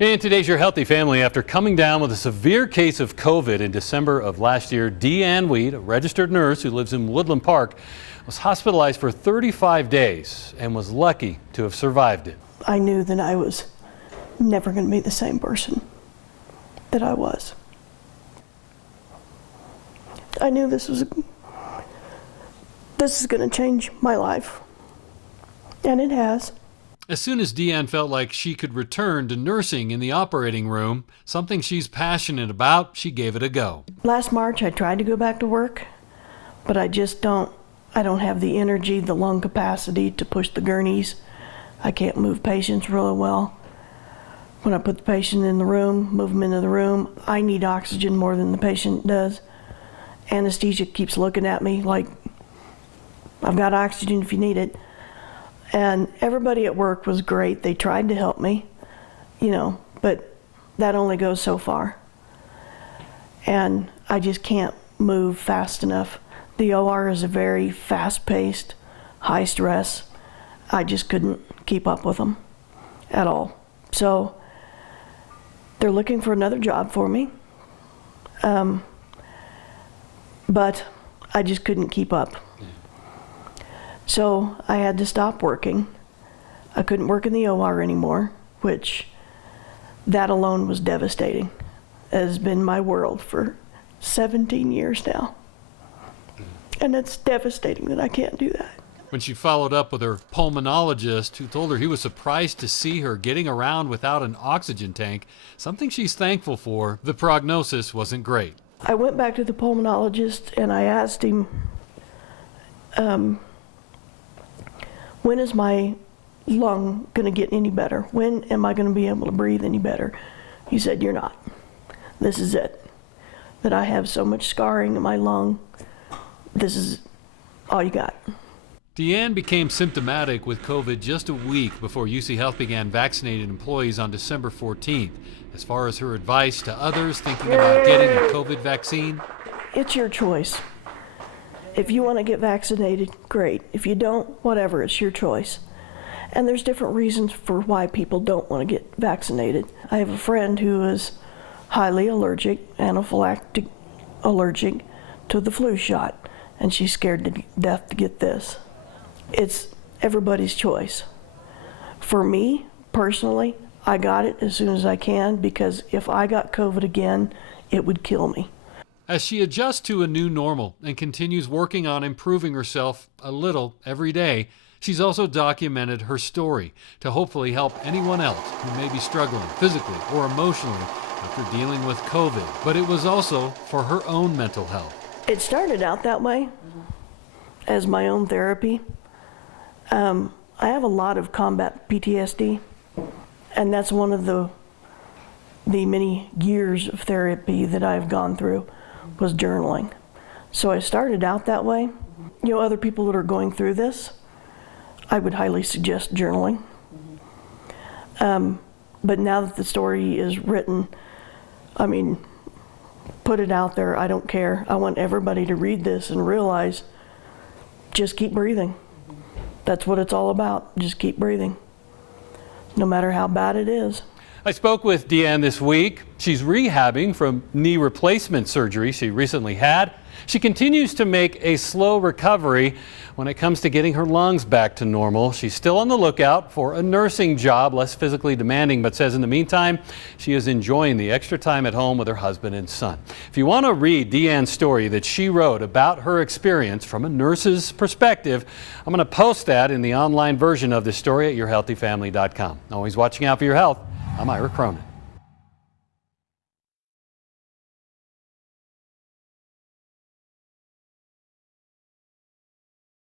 In today's Your Healthy Family, after coming down with a severe case of COVID in December of last year, DeeAnn, a registered nurse who lives in Woodland Park, was hospitalized for 35 days and was lucky to have survived it. I knew that I was never going to be the same person that I was. I knew this is going to change my life, and it has. As soon as DeeAnn felt like she could return to nursing in the operating room, something she's passionate about, she gave it a go. Last March, I tried to go back to work, but I don't have the energy, the lung capacity to push the gurneys. I can't move patients really well. When I put the patient in the room, move them into the room, I need oxygen more than the patient does. Anesthesia keeps looking at me like, I've got oxygen if you need it. And everybody at work was great. They tried to help me, but that only goes so far. And I just can't move fast enough. The OR is a very fast-paced, high stress. I just couldn't keep up with them at all. So they're looking for another job for me. But I just couldn't keep up. So I had to stop working. I couldn't work in the OR anymore, which that alone was devastating. It has been my world for 17 years now. And it's devastating that I can't do that. When she followed up with her pulmonologist, who told her he was surprised to see her getting around without an oxygen tank, something she's thankful for, the prognosis wasn't great. I went back to the pulmonologist and I asked him, when is my lung going to get any better? When am I going to be able to breathe any better? He said, you're not. This is it. That I have so much scarring in my lung. This is all you got. DeeAnn became symptomatic with COVID just a week before UCHealth began vaccinating employees on December 14th. As far as her advice to others thinking about getting a COVID vaccine, it's your choice. If you want to get vaccinated, great. If you don't, whatever, it's your choice. And there's different reasons for why people don't want to get vaccinated. I have a friend who is highly allergic, anaphylactic allergic to the flu shot, and she's scared to death to get this. It's everybody's choice. For me, personally, I got it as soon as I can because if I got COVID again, it would kill me. As she adjusts to a new normal and continues working on improving herself a little every day, she's also documented her story to hopefully help anyone else who may be struggling physically or emotionally after dealing with COVID. But it was also for her own mental health. It started out that way as my own therapy. I have a lot of combat PTSD, and that's one of the many years of therapy that I've gone through was journaling. So I started out that way. Other people that are going through this, I would highly suggest journaling. But now that the story is written, put it out there. I don't care. I want everybody to read this and realize, just keep breathing. That's what it's all about. Just keep breathing, no matter how bad it is. I spoke with DeeAnn this week. She's rehabbing from knee replacement surgery she recently had. She continues to make a slow recovery when it comes to getting her lungs back to normal. She's still on the lookout for a nursing job, less physically demanding, but says in the meantime, she is enjoying the extra time at home with her husband and son. If you want to read DeeAnn's story that she wrote about her experience from a nurse's perspective, I'm going to post that in the online version of this story at yourhealthyfamily.com. Always watching out for your health. I'm Ira Cronin.